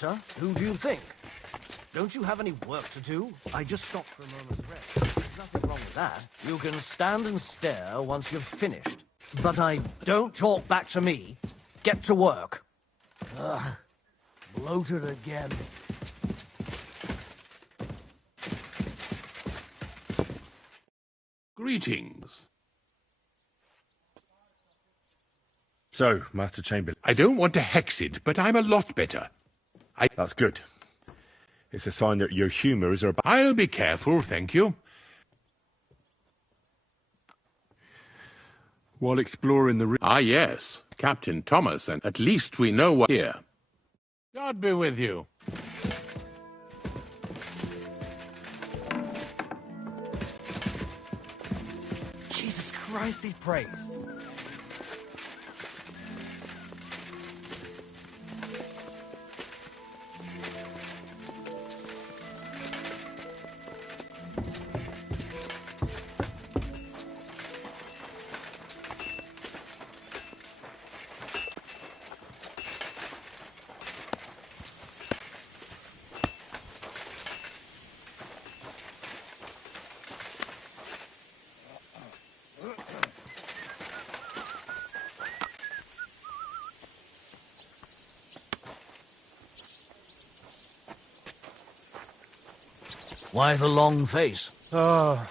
fighter? Who do you think? Don't you have any work to do? I just stopped for a moment's rest. There's nothing wrong with that. You can stand and stare once you've finished. But don't talk back to me. Get to work. Ugh. Bloated again. Greetings. So, Master Chamberlain. I don't want to hex it, but I'm a lot better. That's good. It's a sign that your humours are... I'll be careful, thank you. While exploring the... Ah, yes. Captain Thomas, and at least we know what... Here. God be with you. Jesus Christ be praised. Why the long face? Oh,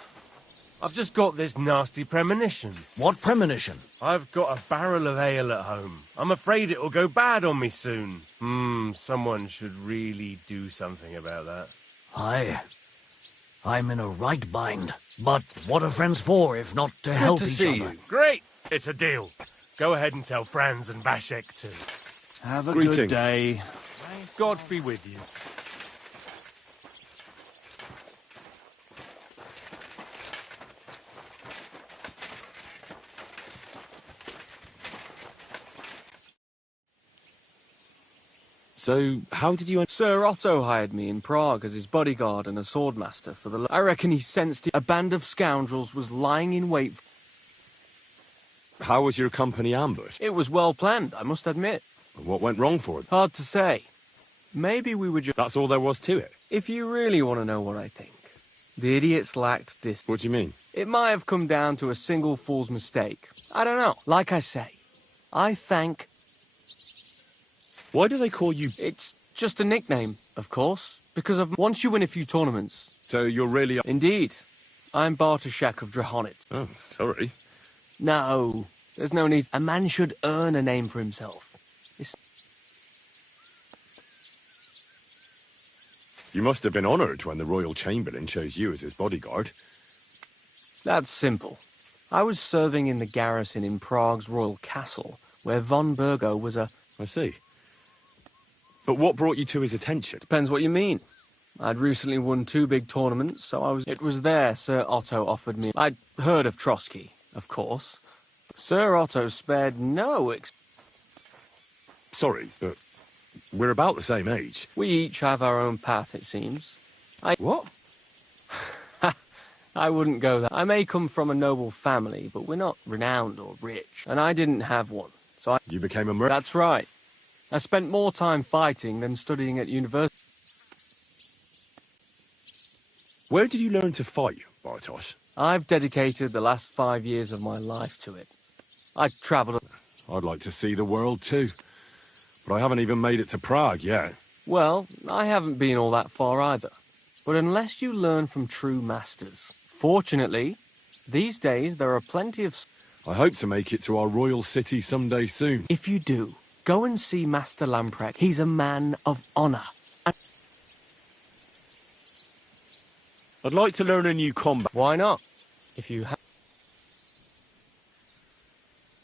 I've just got this nasty premonition. What premonition? I've got a barrel of ale at home. I'm afraid it'll go bad on me soon. Someone should really do something about that. I'm in a right bind. But what are friends for if not to help each other? You. Great! It's a deal. Go ahead and tell Franz and Vashek too. Have a Greetings. good day. May God be with you. So, how did you... Sir Otto hired me in Prague as his bodyguard and a swordmaster for the... I reckon he sensed a band of scoundrels was lying in wait. How was your company ambushed? It was well planned, I must admit. What went wrong for it? Hard to say. Maybe we were just... That's all there was to it? If you really want to know what I think, the idiots lacked dis... What do you mean? It might have come down to a single fool's mistake. I don't know. Like I say, I thank... Why do they call you... It's just a nickname, of course, because once you win a few tournaments... So you're really... Indeed. I'm Bartoszek of Drahonitz. Oh, sorry. No, there's no need. A man should earn a name for himself. You must have been honoured when the Royal Chamberlain chose you as his bodyguard. That's simple. I was serving in the garrison in Prague's royal castle, where von Burgo was a... I see. But what brought you to his attention? Depends what you mean. I'd recently won 2 big tournaments, so It was there Sir Otto offered me... I'd heard of Trotsky, of course. Sir Otto spared no Sorry, but we're about the same age. We each have our own path, it seems. What? I wouldn't go there. I may come from a noble family, but we're not renowned or rich. And I didn't have one, so You became a merchant? That's right. I spent more time fighting than studying at university. Where did you learn to fight, Bartosz? I've dedicated the last 5 years of my life to it. I travelled... I'd like to see the world too. But I haven't even made it to Prague yet. Well, I haven't been all that far either. But unless you learn from true masters... Fortunately, these days there are plenty of... I hope to make it to our royal city someday soon. If you do, go and see Master Lamprecht. He's a man of honour. I'd like to learn a new combat. Why not? If you have...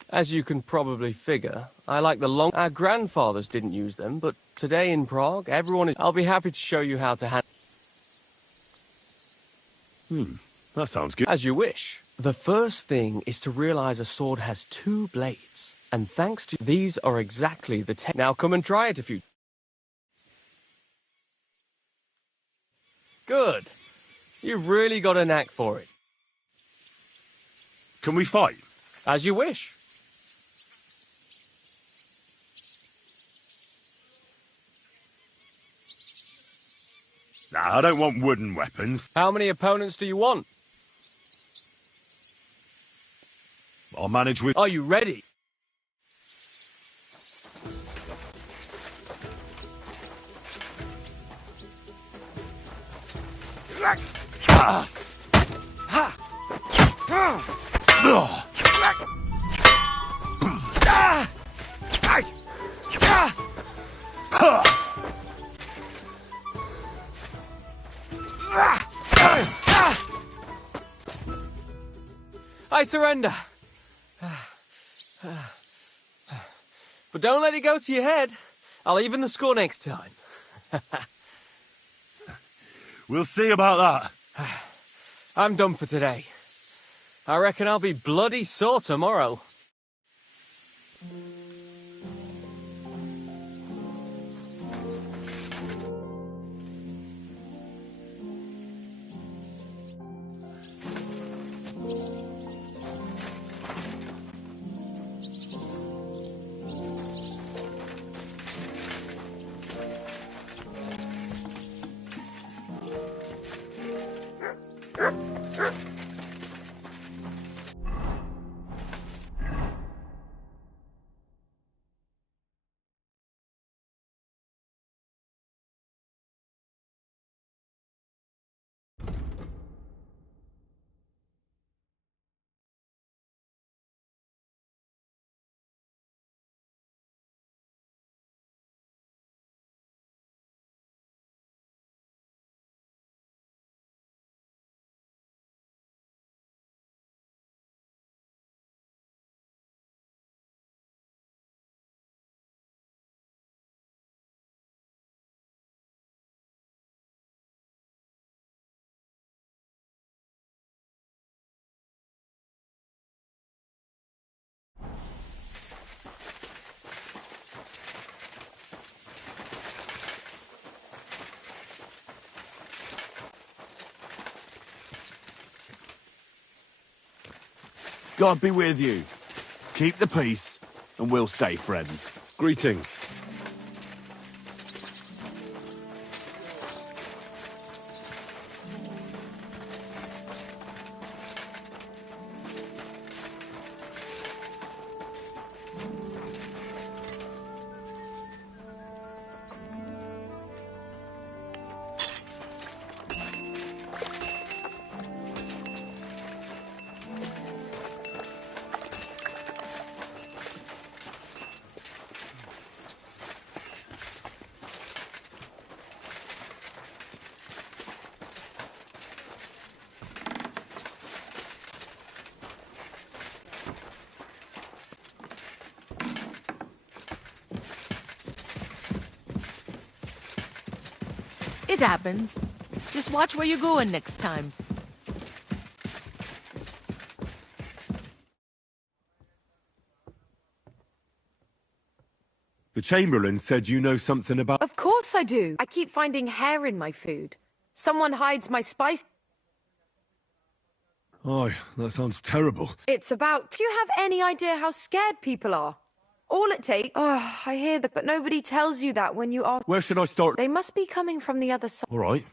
As you can probably figure, I like the long... Our grandfathers didn't use them, but today in Prague, everyone is... I'll be happy to show you how to handle... That sounds good. As you wish. The first thing is to realize a sword has 2 blades, and thanks to... These are exactly the... Now come and try it if you... Good. You've really got a knack for it. Can we fight? As you wish. Nah, I don't want wooden weapons. How many opponents do you want? I'll manage with... Are you ready? I surrender. But don't let it go to your head. I'll even the score next time. We'll see about that. I'm done for today. I reckon I'll be bloody sore tomorrow. God be with you. Keep the peace, and we'll stay friends. Greetings. It happens. Just watch where you're going next time. The Chamberlain said you know something about... Of course I do. I keep finding hair in my food. Someone hides my spice. Oh, that sounds terrible. It's about... Do you have any idea how scared people are? All it takes... Oh, I hear that, but nobody tells you that when you ask... Where should I start? They must be coming from the other side. All right.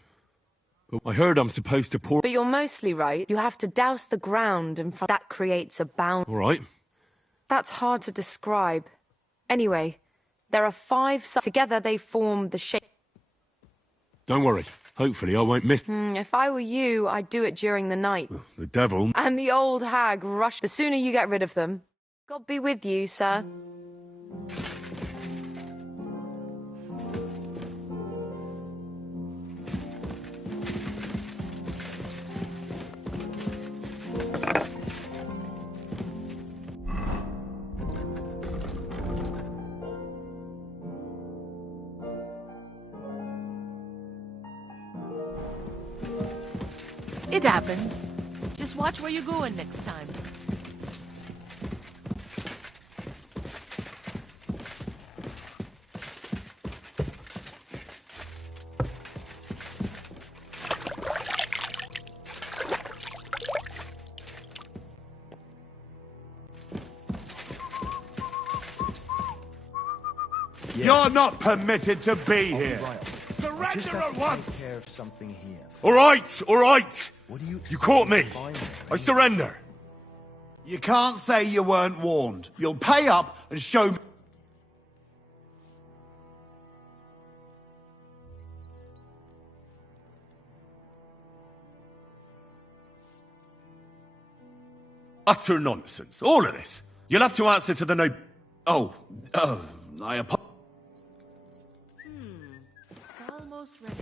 But I heard I'm supposed to pour... But you're mostly right. You have to douse the ground and that creates a bound... All right. That's hard to describe. Anyway, there are 5... Together they form the shape... Don't worry. Hopefully I won't miss... If I were you, I'd do it during the night. The devil... And the old hag rush... The sooner you get rid of them... God be with you, sir. It happens. Just watch where you're going next time. You're not permitted to be here. Surrender at once! Care of something here. All right, all right. What do you? You caught me. Find there, I surrender. You can't say you weren't warned. You'll pay up and show me. Utter nonsense. All of this. You'll have to answer to the no... Oh, I apologize. It's almost ready.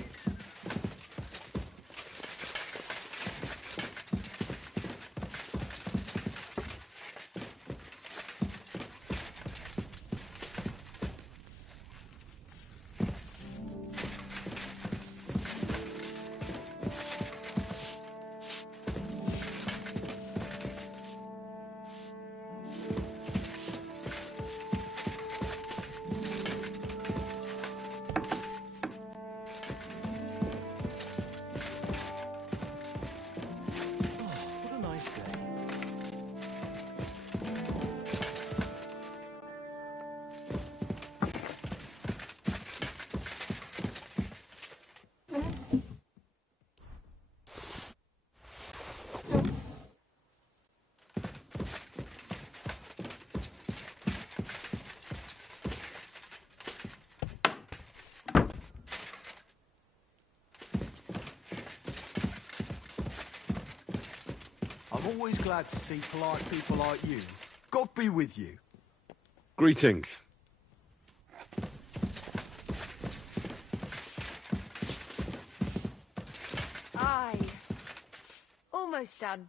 What a nice day. I'm always glad to see polite people like you. God be with you. Greetings. Aye. Almost done.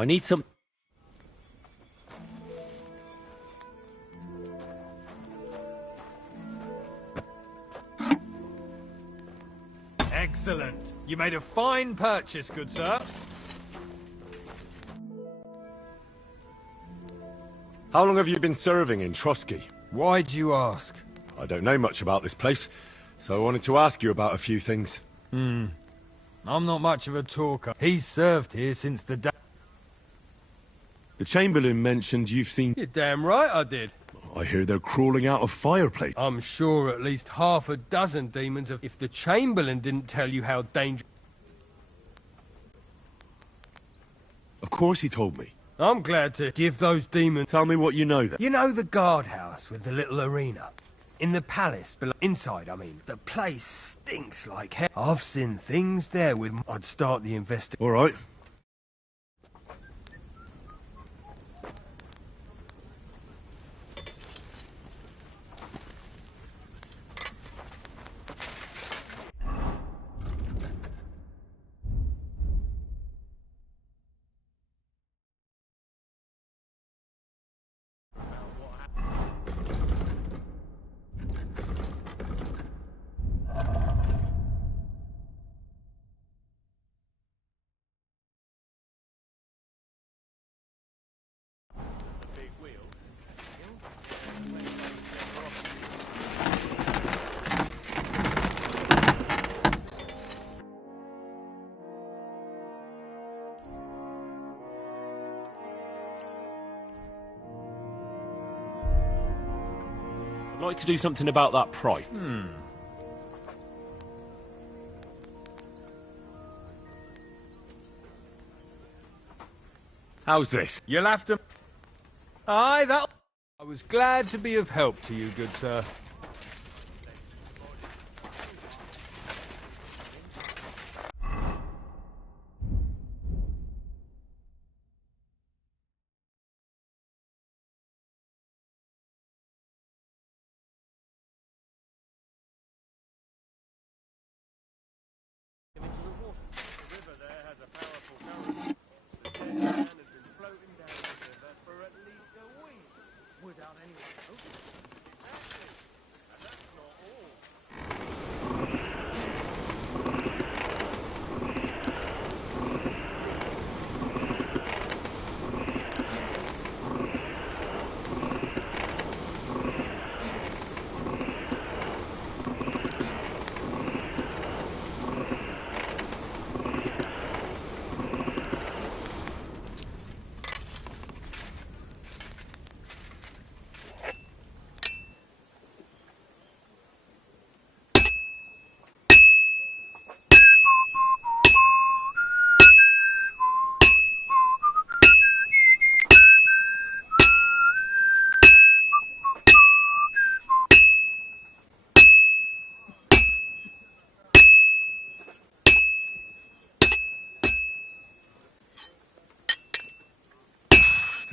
I need some... Excellent. You made a fine purchase, good sir. How long have you been serving in Trotsky? Why do you ask? I don't know much about this place, so I wanted to ask you about a few things. I'm not much of a talker. He's served here since the day... The Chamberlain mentioned you've seen... You're damn right I did. I hear they're crawling out of fireplace. I'm sure at least half a dozen demons have... If the Chamberlain didn't tell you how dangerous... Of course he told me. I'm glad to give those demons... Tell me what you know then. You know the guardhouse with the little arena? In the palace, below, inside, I mean. The place stinks like hell. I've seen things there with... I'd start the investigation. All right. I'd like to do something about that price. How's this? You'll have to... Aye, that... I was glad to be of help to you, good sir.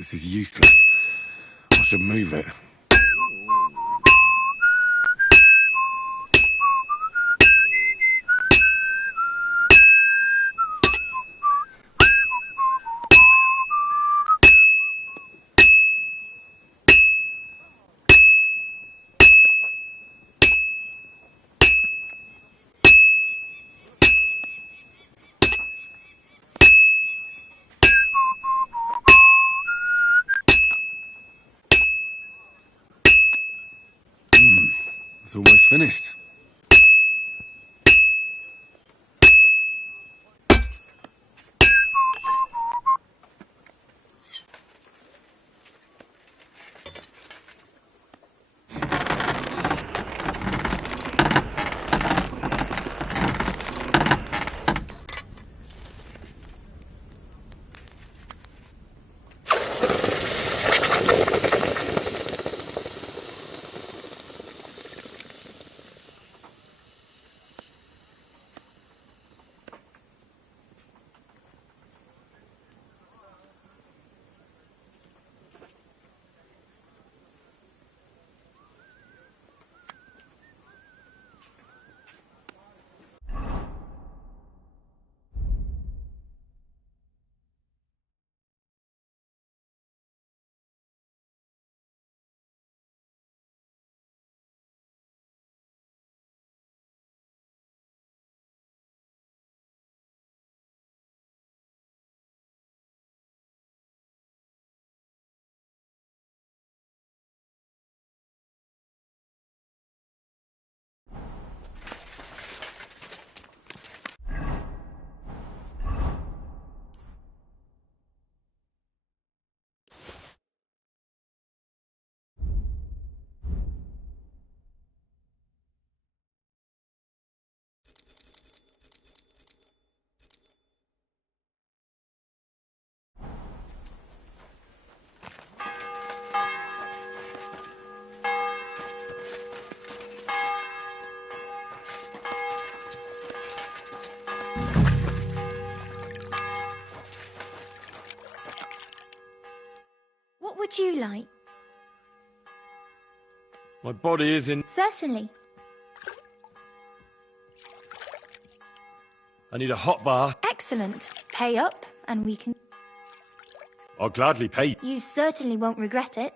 This is useless. I should move it. It's almost finished. What would you like? My body is in... Certainly. I need a hot bath. Excellent. Pay up, and we can... I'll gladly pay. You certainly won't regret it.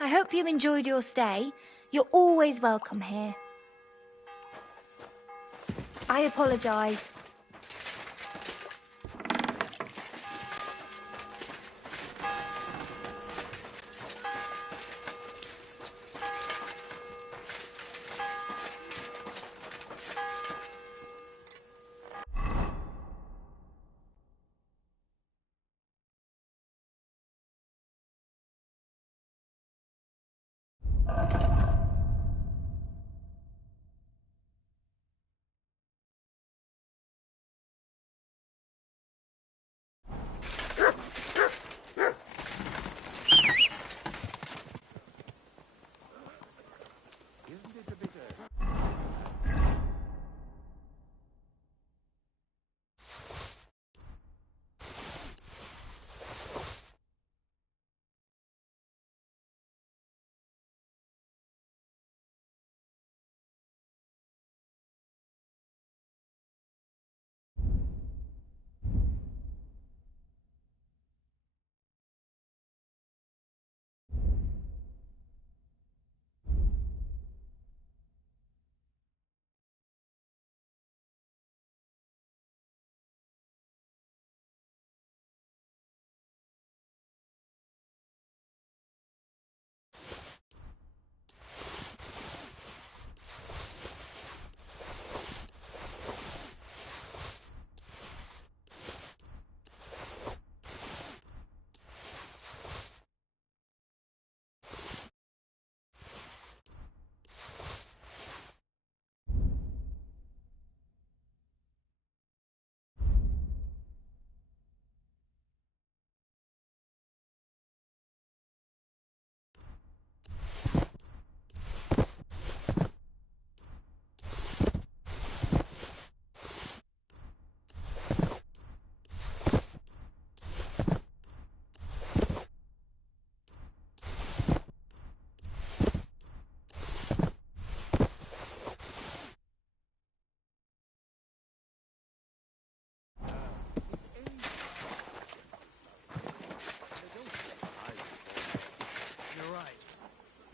I hope you enjoyed your stay. You're always welcome here. I apologise.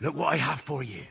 Look what I have for you.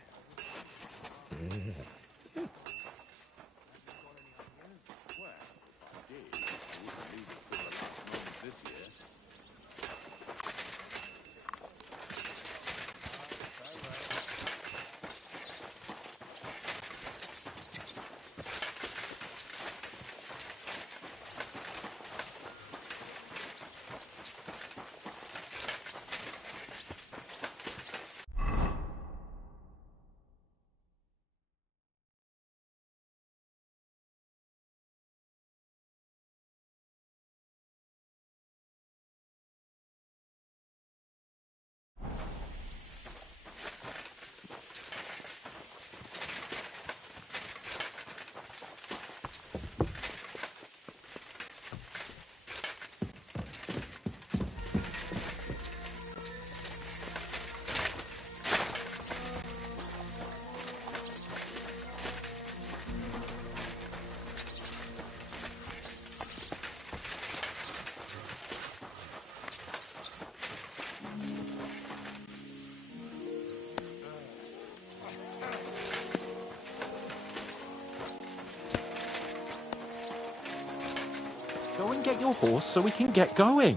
Go and get your horse so we can get going.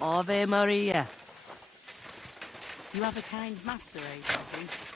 Ave Maria. You have a kind master, eh, Bobby?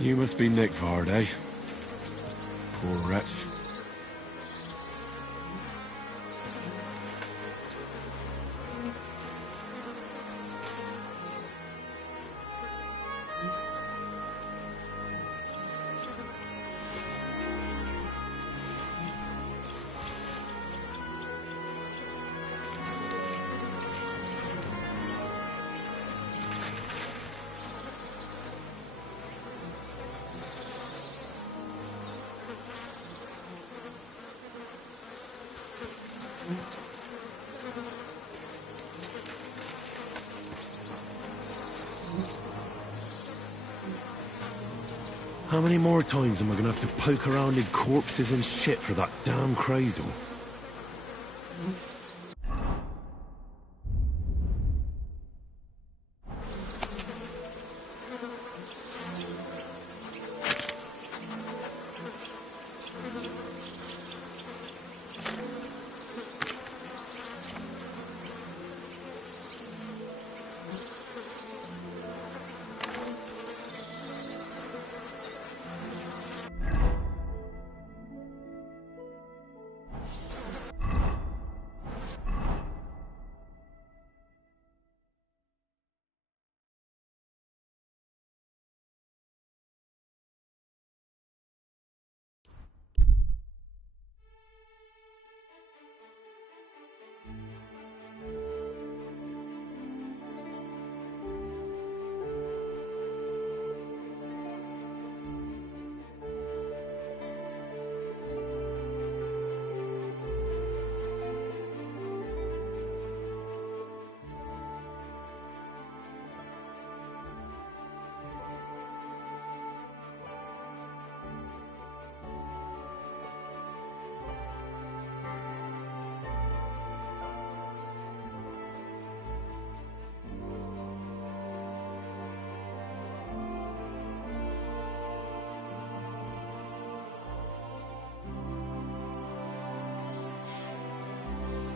You must be Nick Vard, eh? Poor wretch. How many more times am I gonna have to poke around in corpses and shit for that damn crazy?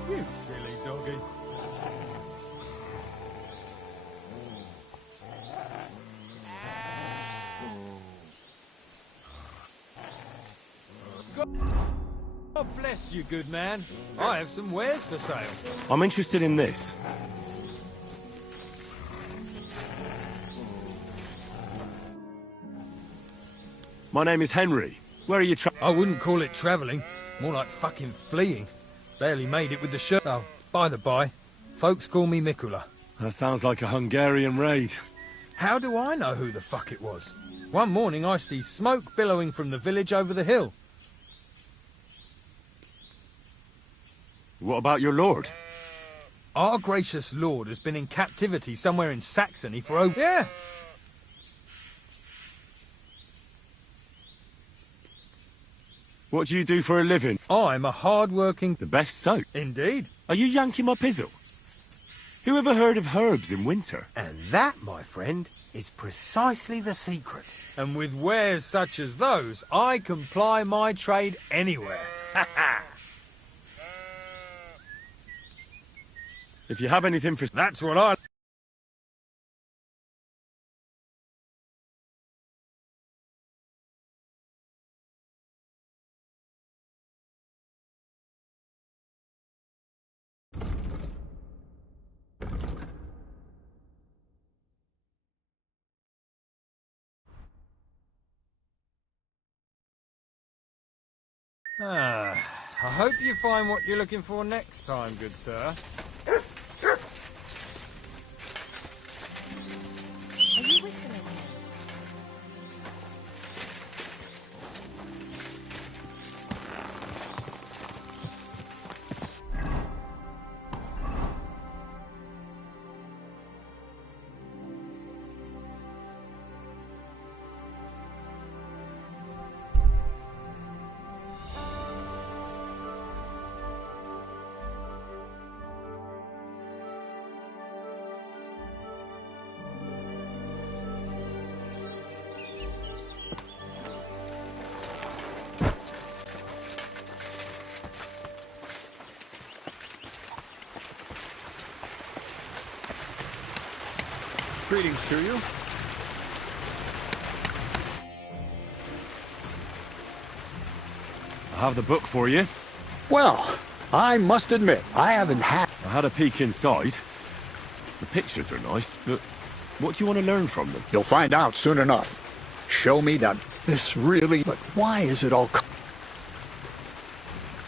You silly doggy. God bless you, good man. I have some wares for sale. I'm interested in this. My name is Henry. Where are you I wouldn't call it travelling. More like fucking fleeing. Barely made it with the shirt. Oh, by the by, folks call me Mikula. That sounds like a Hungarian raid. How do I know who the fuck it was? One morning I see smoke billowing from the village over the hill. What about your lord? Our gracious lord has been in captivity somewhere in Saxony for over... Yeah. What do you do for a living? I'm a hard-working... The best soap? Indeed. Are you yanking my pizzle? Who ever heard of herbs in winter? And that, my friend, is precisely the secret. And with wares such as those, I can ply my trade anywhere. Ha ha! If you have anything for... That's what I... I hope you find what you're looking for next time, good sir. Are you whistling here? Greetings to you. I have the book for you. Well, I must admit, I haven't had... I had a peek inside. The pictures are nice, but what do you want to learn from them? You'll find out soon enough. Show me that this really... But why is it all...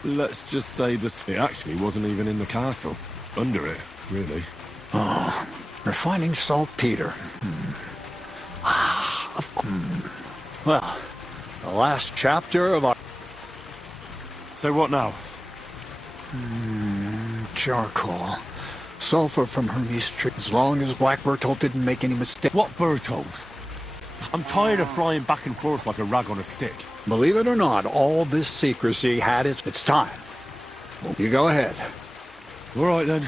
Let's just say this... It actually wasn't even in the castle. Under it, really. Oh, refining saltpeter. Ah, of course. Well, the last chapter of our... So what now? Charcoal. Sulfur from Hermes tree. As long as Black Bertolt didn't make any mistake. What Bertolt? I'm tired of flying back and forth like a rag on a stick. Believe it or not, all this secrecy had its time. You go ahead. All right, then.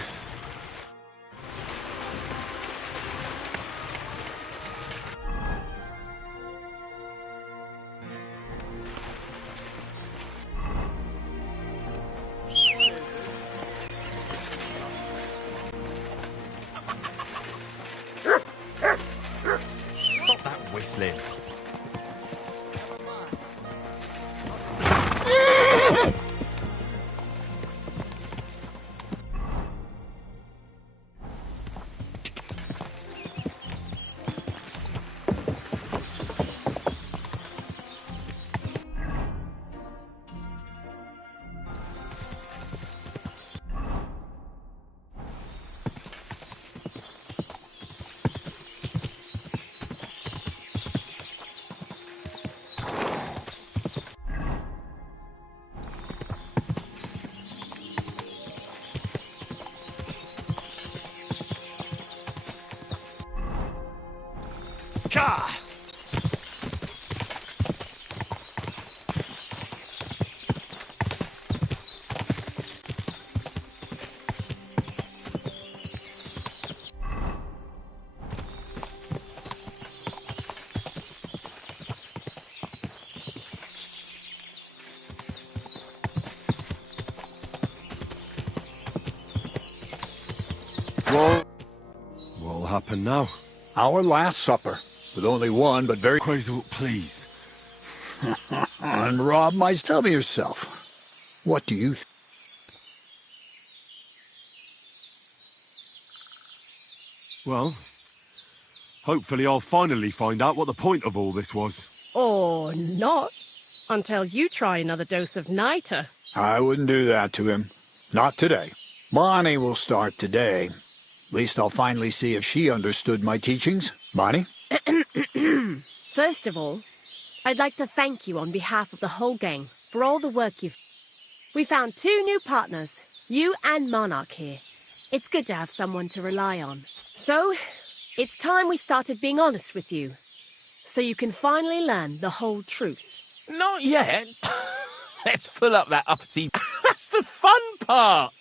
Stop that whistling. What'll happen now? Our last supper. With only one, but very... Quasel, please. And Rob, tell me yourself. What do you think? Well, hopefully I'll finally find out what the point of all this was. Or not. Until you try another dose of niter. I wouldn't do that to him. Not today. Bonnie will start today. At least I'll finally see if she understood my teachings. Bonnie? First of all, I'd like to thank you on behalf of the whole gang for all the work you've... We found 2 new partners, you and Monarch here. It's good to have someone to rely on. So, it's time we started being honest with you. So you can finally learn the whole truth. Not yet. Let's pull up that uppity... That's the fun part!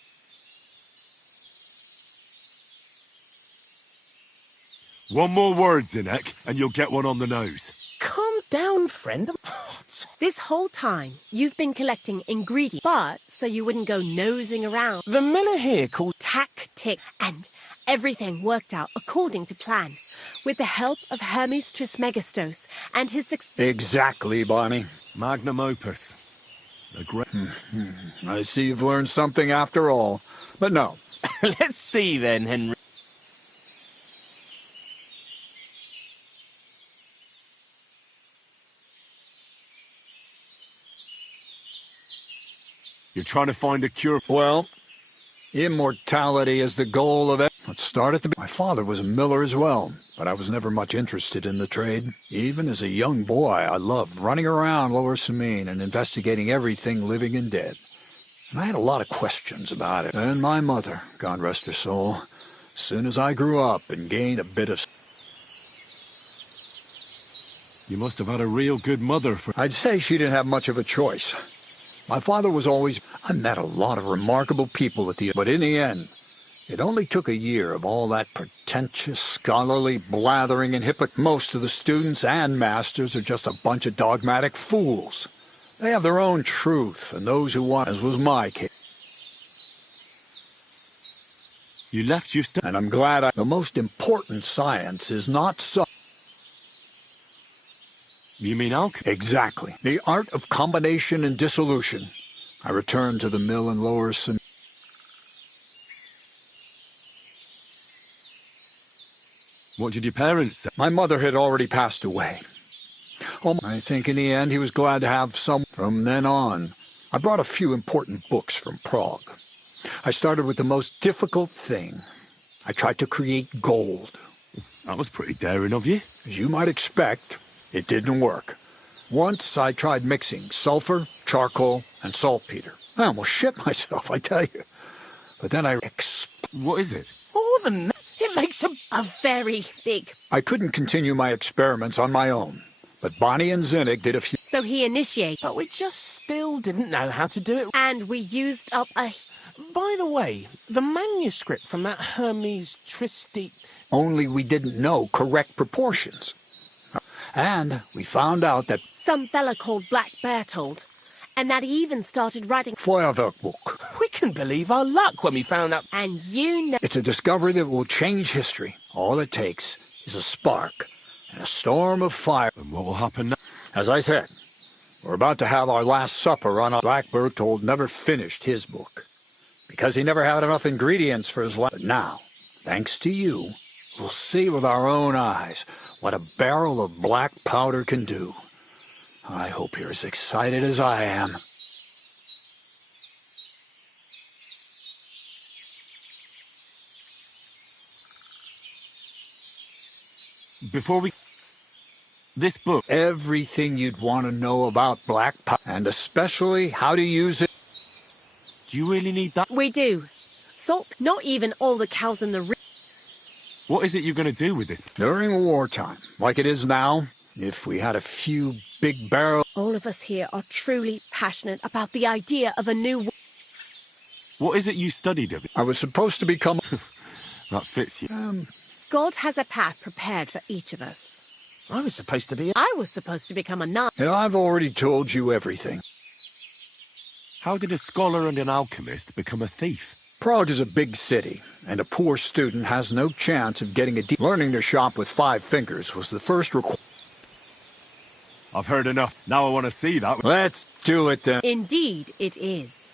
One more word, Zinek, and you'll get one on the nose. Calm down, friend. This whole time, you've been collecting ingredients, but so you wouldn't go nosing around. The miller here called... Tactic, and everything worked out according to plan, with the help of Hermes Trismegistos and his... Exactly, Bonnie. Magnum opus. A great... I see you've learned something after all. But no. Let's see then, Henry. You're trying to find a cure... Well, immortality is the goal of it. Let's start at the... My father was a miller as well, but I was never much interested in the trade. Even as a young boy, I loved running around Lower Samine and investigating everything living and dead. And I had a lot of questions about it. And my mother, God rest her soul, as soon as I grew up and gained a bit of... You must have had a real good mother for... I'd say she didn't have much of a choice. My father was always... I met a lot of remarkable people at the... But in the end, it only took a year of all that pretentious, scholarly blathering and Most of the students and masters are just a bunch of dogmatic fools. They have their own truth, and those who want... As was my case. You left your... And I'm glad. The most important science is not so... You mean alchemy? Exactly. The art of combination and dissolution. I returned to the mill in Lower St. What did your parents say? My mother had already passed away. Oh, I think in the end he was glad to have some. From then on, I brought a few important books from Prague. I started with the most difficult thing. I tried to create gold. That was pretty daring of you. As you might expect, it didn't work. Once I tried mixing sulfur, charcoal, and saltpeter. I almost shit myself, I tell you. But then What is it? More than that, it makes a very big... I couldn't continue my experiments on my own. But Bonnie and Zinnig did a few... So he initiated. But we just still didn't know how to do it. And we used up a... By the way, the manuscript from that Hermes Tristy... Only we didn't know correct proportions. And we found out that... Some fella called Black Bear told. And that he even started writing... Feuerwerkbuch. We couldn't believe our luck when we found out... And you know... It's a discovery that will change history. All it takes is a spark and a storm of fire. And what will happen now? As I said, we're about to have our last supper on our... Blackbird told never finished his book. Because he never had enough ingredients for his life. But now, thanks to you, we'll see with our own eyes what a barrel of black powder can do. I hope you're as excited as I am. Before we... This book... Everything you'd want to know about black powder, and especially how to use it. Do you really need that? We do. Salt, not even all the cows in the... What is it you're going to do with this? During wartime, like it is now, if we had a few big barrels... All of us here are truly passionate about the idea of a new... What is it you studied of it? I was supposed to become... That fits you. God has a path prepared for each of us. I was supposed to be... I was supposed to become a nun. And I've already told you everything. How did a scholar and an alchemist become a thief? Prague is a big city, and a poor student has no chance of getting a... Learning to shop with 5 fingers was the first requirement. I've heard enough. Now I want to see that. Let's do it then. Indeed, it is.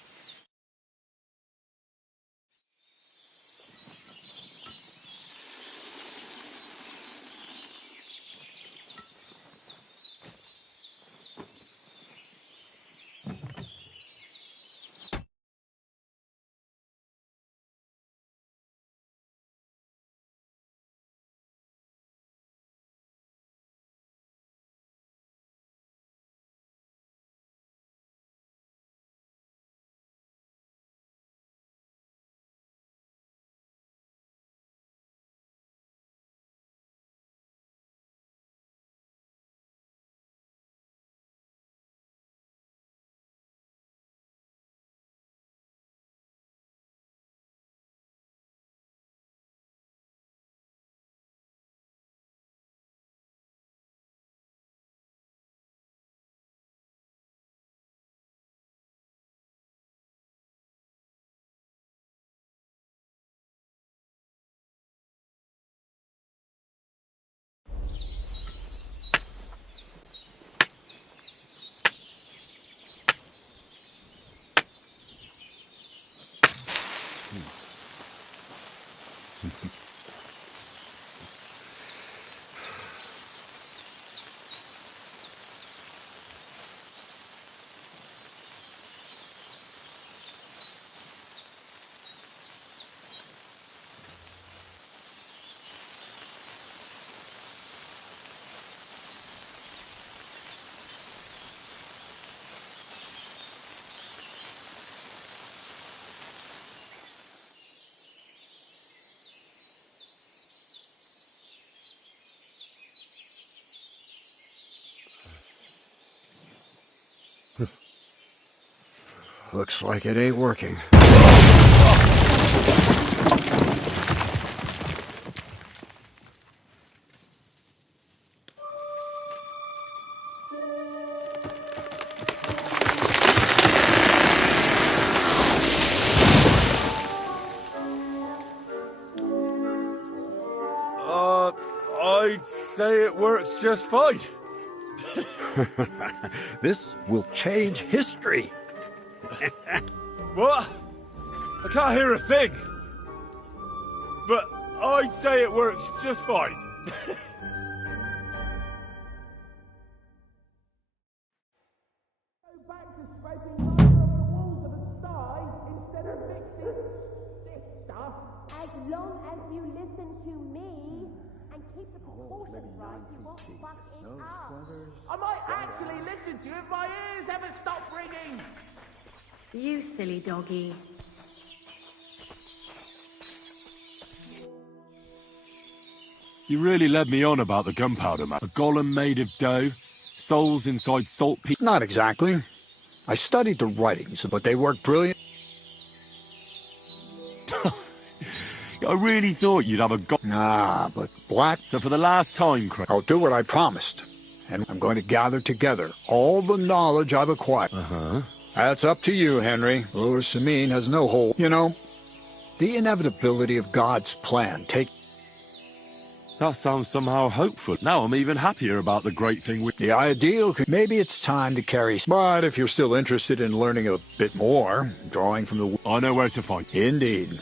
Looks like it ain't working. I'd say it works just fine. This will change history. What? I can't hear a thing. But I'd say it works just fine. As long as you listen to me and keep the proportions right, you won't fuck it up. I might actually listen to you if my ears ever stop ringing. You silly doggy. You really led me on about the gunpowder, man. A golem made of dough, souls inside salt pea... Not exactly. I studied the writings, but they work brilliant. I really thought you'd have a Nah, but Black... So for the last time, Craig... I'll do what I promised. And I'm going to gather together all the knowledge I've acquired. Uh-huh. That's up to you, Henry. Lord Sameen has no hold. You know, the inevitability of God's plan take... That sounds somehow hopeful. Now I'm even happier about the great thing we... The ideal could... Maybe it's time to carry... But if you're still interested in learning a bit more, drawing from the... I know where to find... Indeed.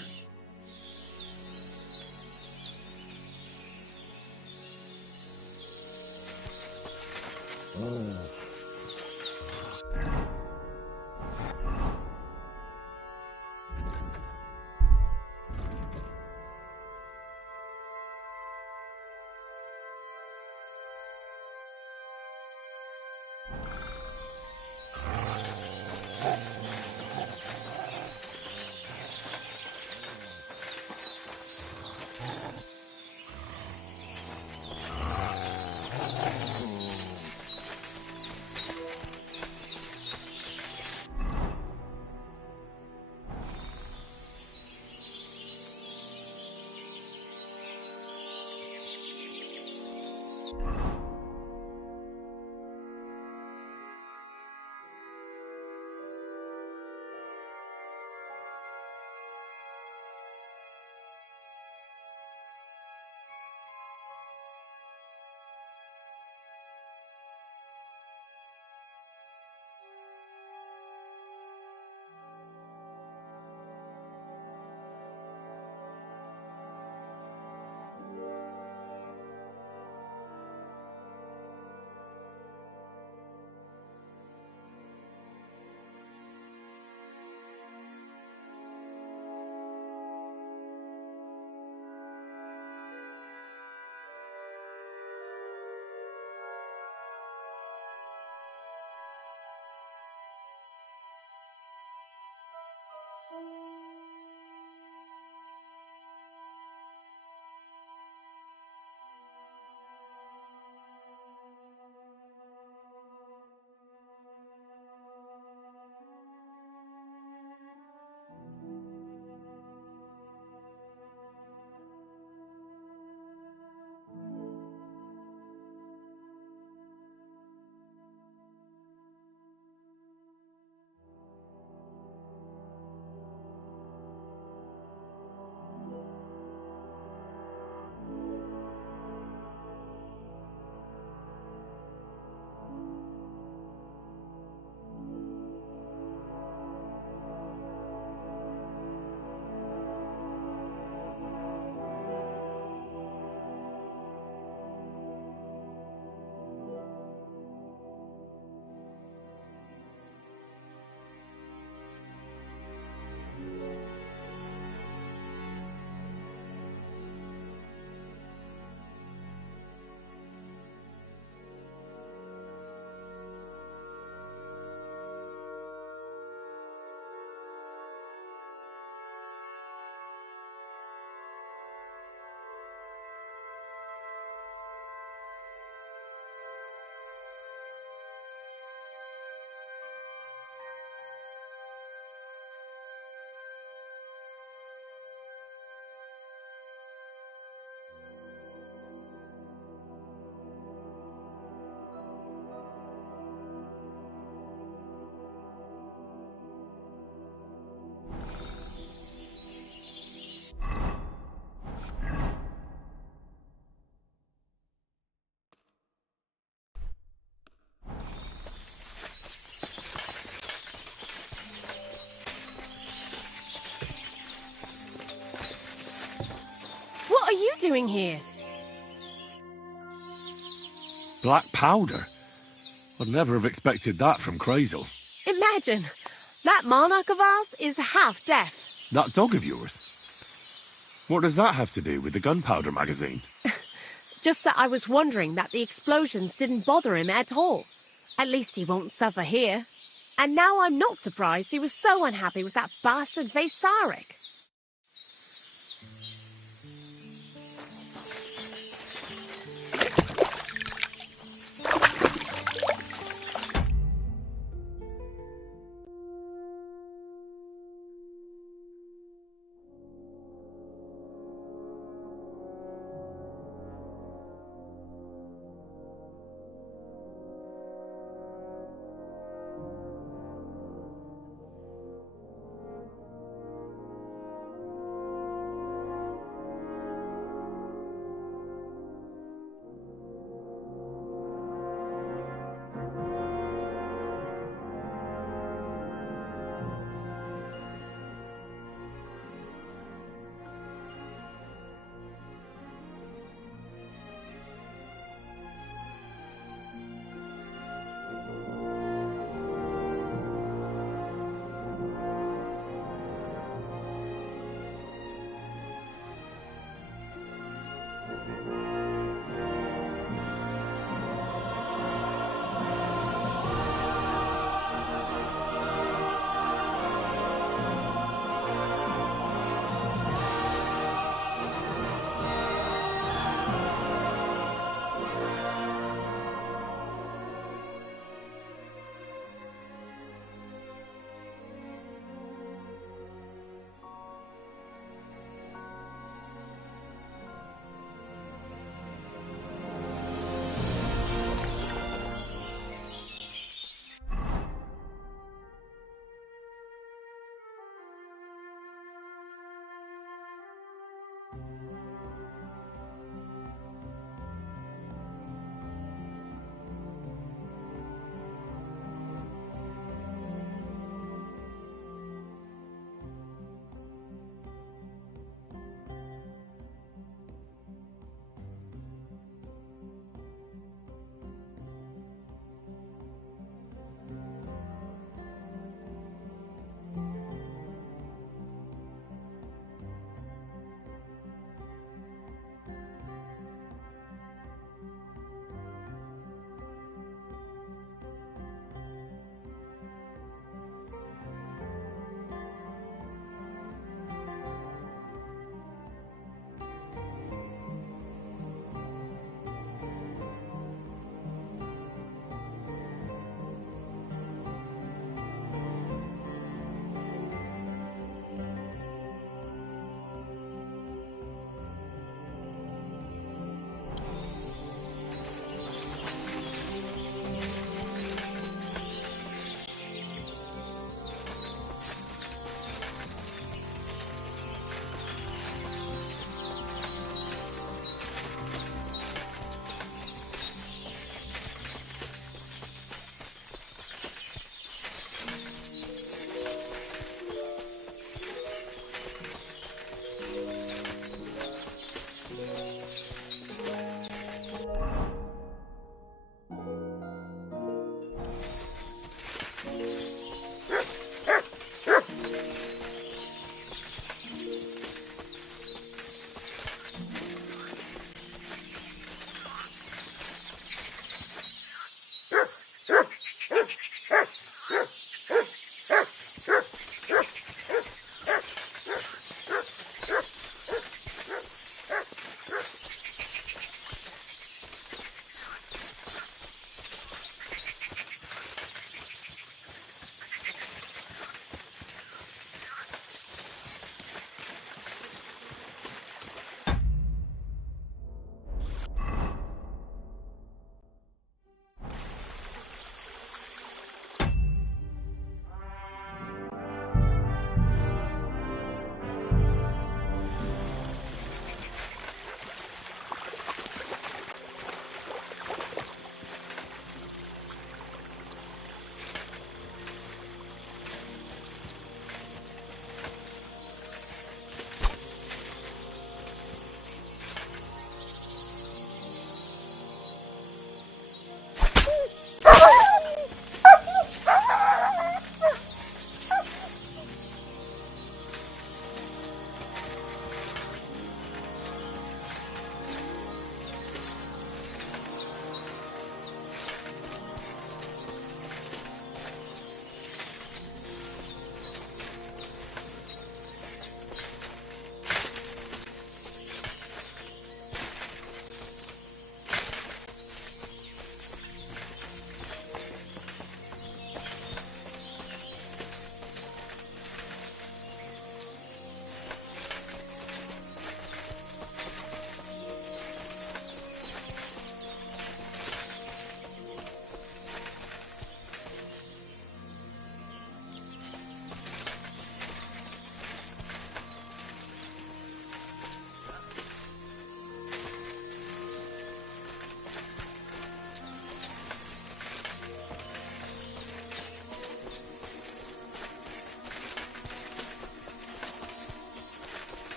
doing here? Black powder? I'd never have expected that from Crazel. Imagine, that monarch of ours is half deaf. That dog of yours? What does that have to do with the gunpowder magazine? Just that I was wondering that the explosions didn't bother him at all. At least he won't suffer here. And now I'm not surprised he was so unhappy with that bastard Vasarik.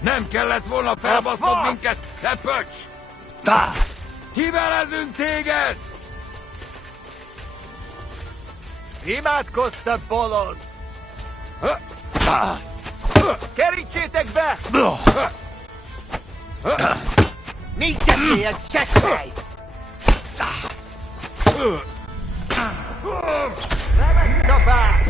Nem kellett volna felbasznod minket, te pöcs! Kivelezünk téged! Imádkozz, te bolond! Kerítsétek be! Nincsen ilyen seggely! Kapás!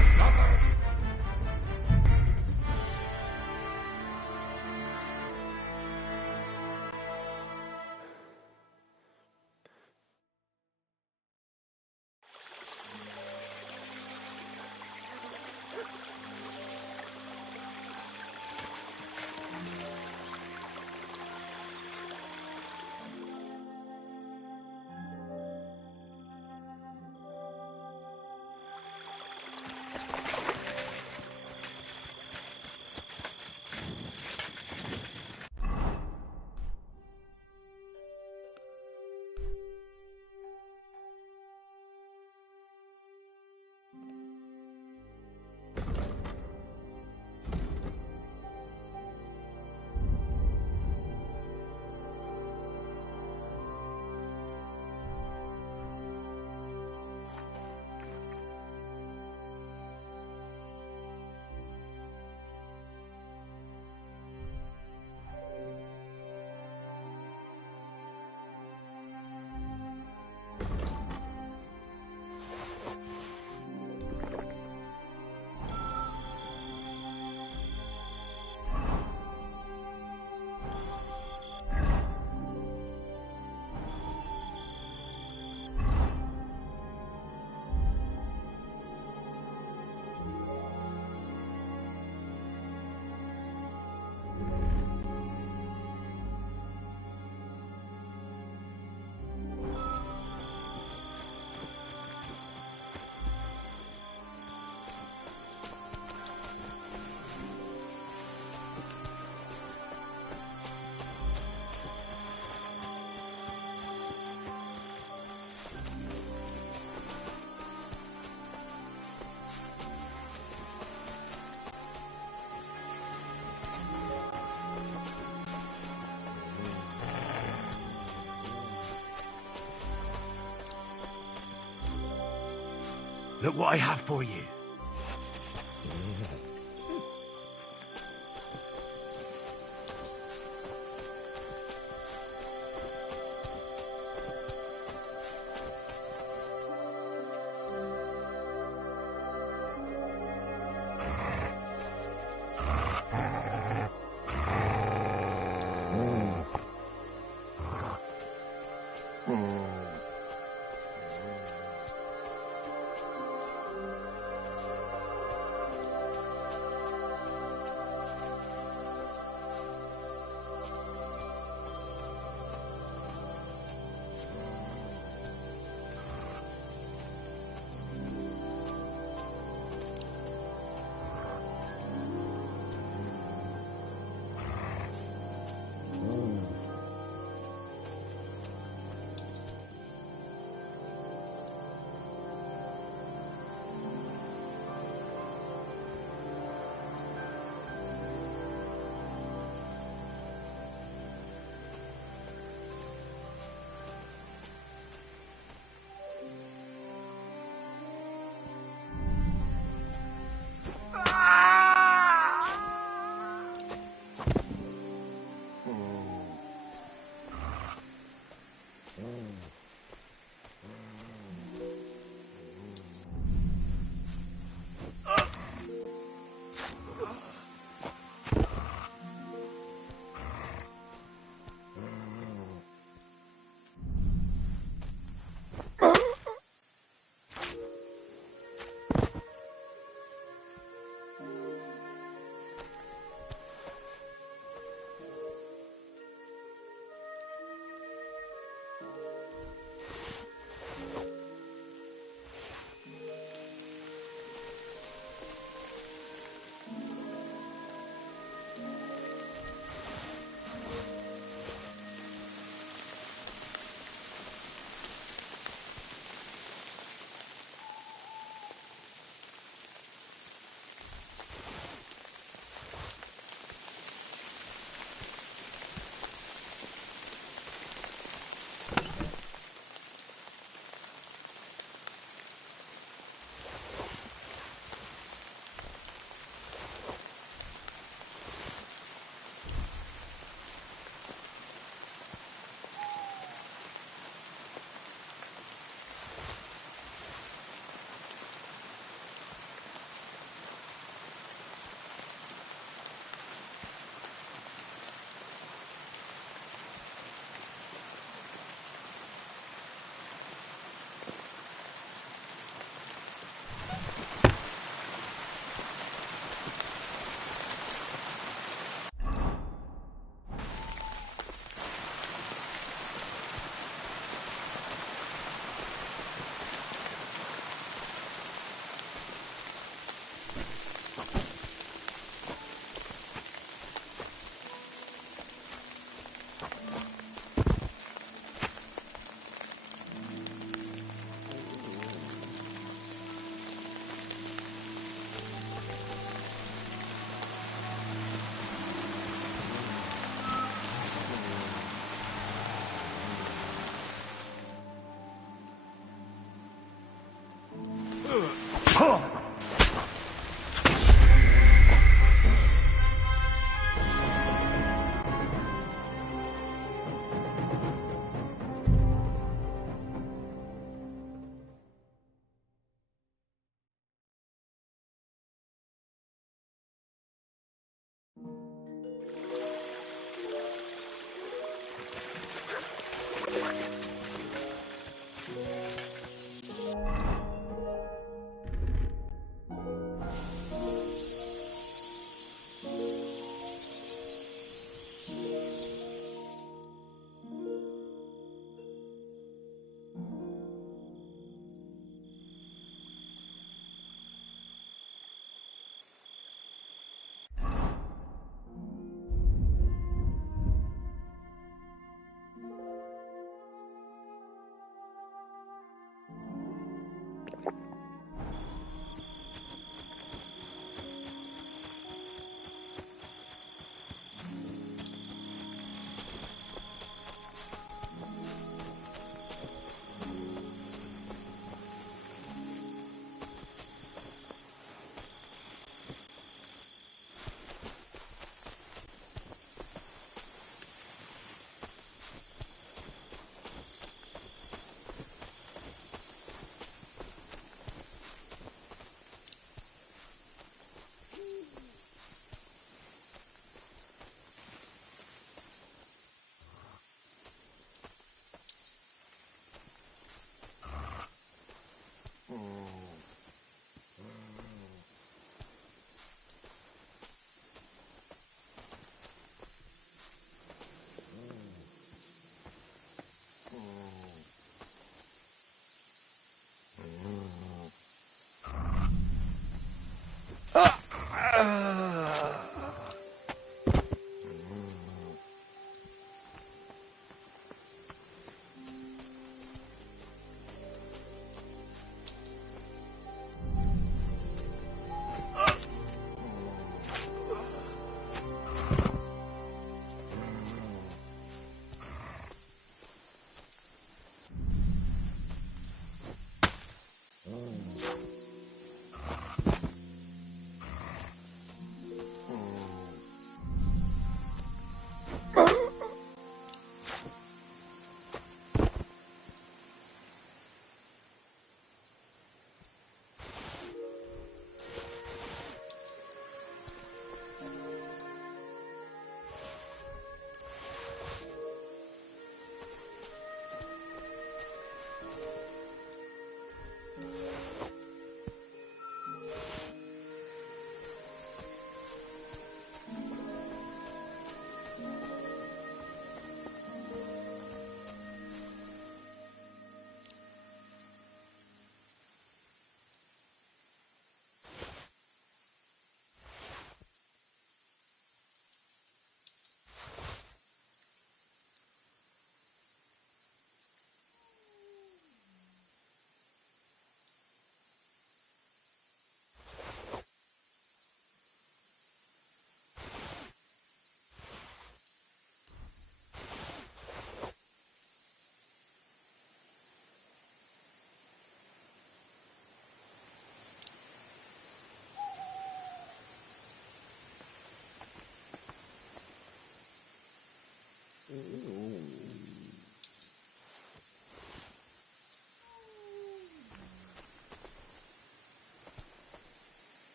Look what I have for you.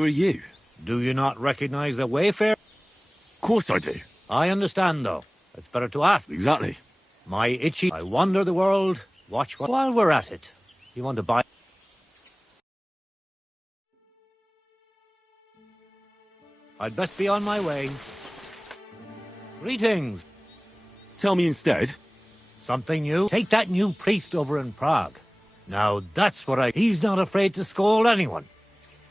Who are you? Do you not recognize the Wayfarer? Of course I do. I understand, though. It's better to ask. Exactly. My itchy... I wander the world. Watch what... While we're at it, you want to buy... I'd best be on my way. Greetings. Tell me instead. Something new? Take that new priest over in Prague. Now, that's what I... He's not afraid to scold anyone.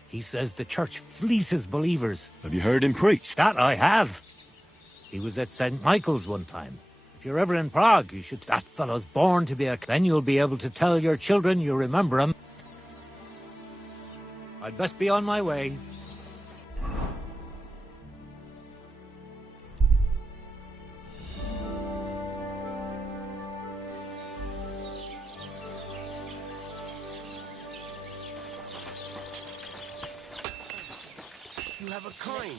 He says the church fleeces believers. Have you heard him preach? That I have. He was at St. Michael's one time. If you're ever in Prague, you should... That fellow's born to be a... Then you'll be able to tell your children you remember him. I'd best be on my way. You have a kind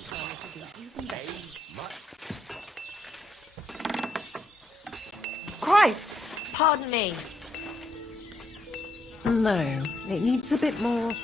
Christ! Pardon me. No, it needs a bit more...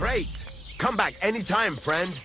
Great! Come back anytime, friend.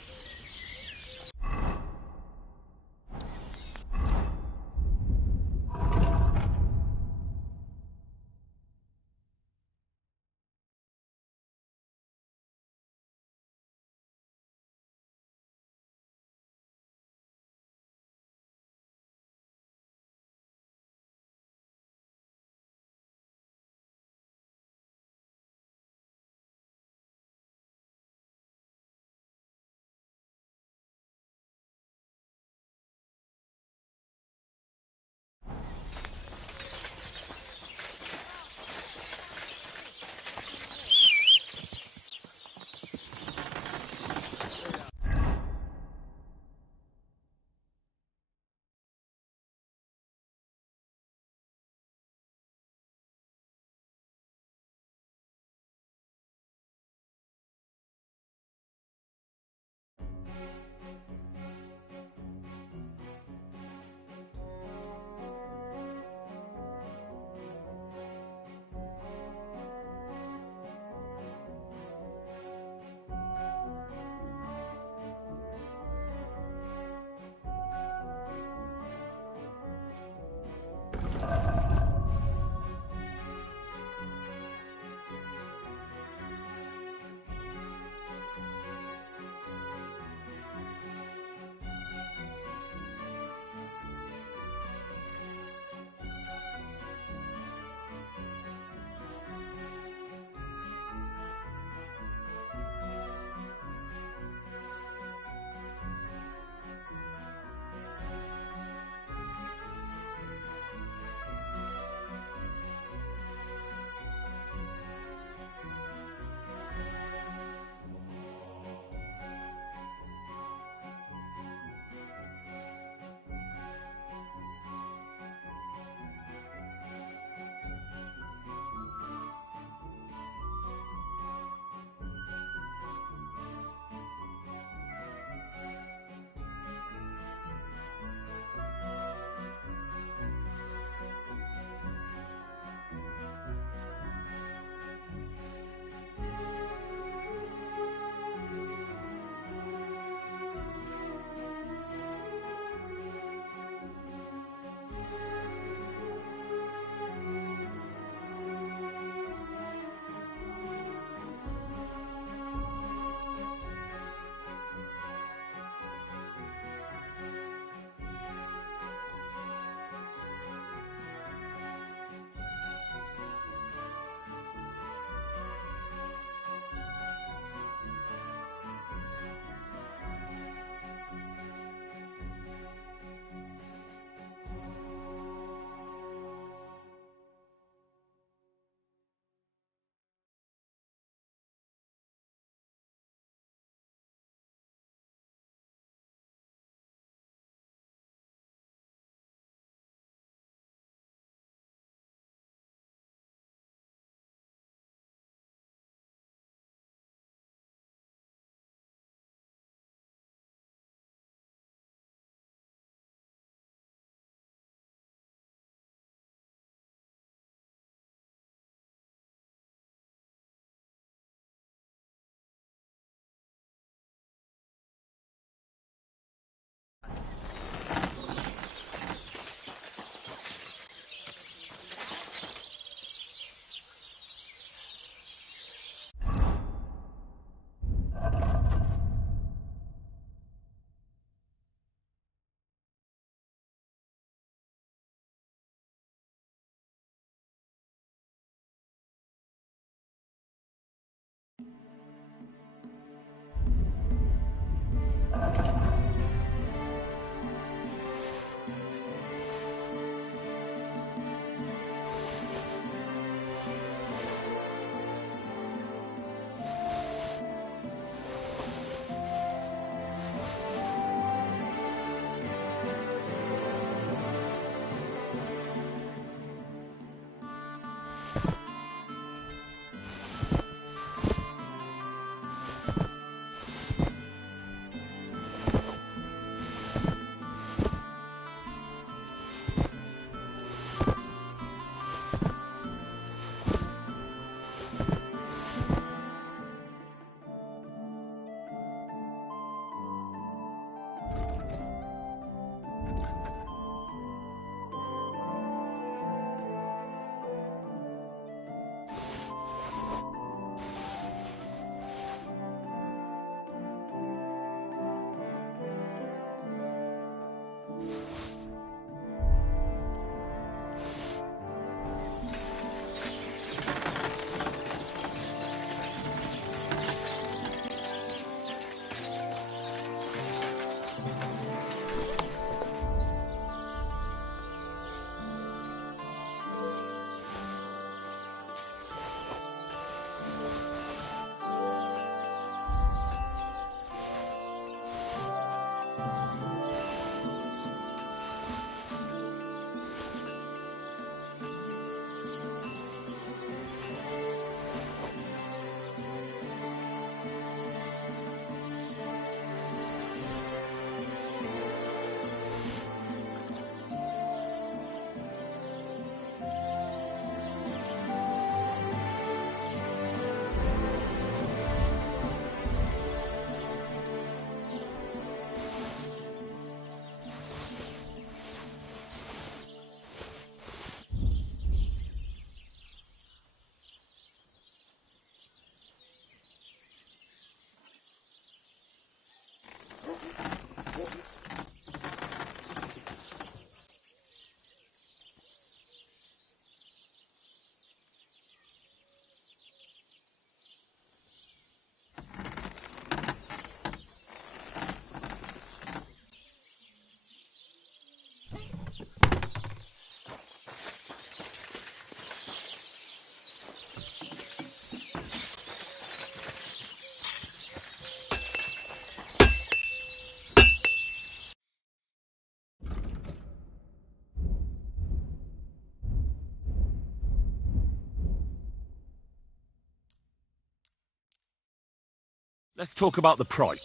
Let's talk about the price.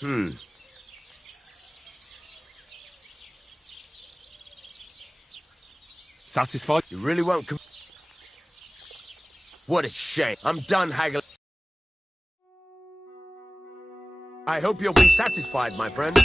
Satisfied? You really won't come... What a shame. I'm done haggling. I hope you'll be satisfied, my friend.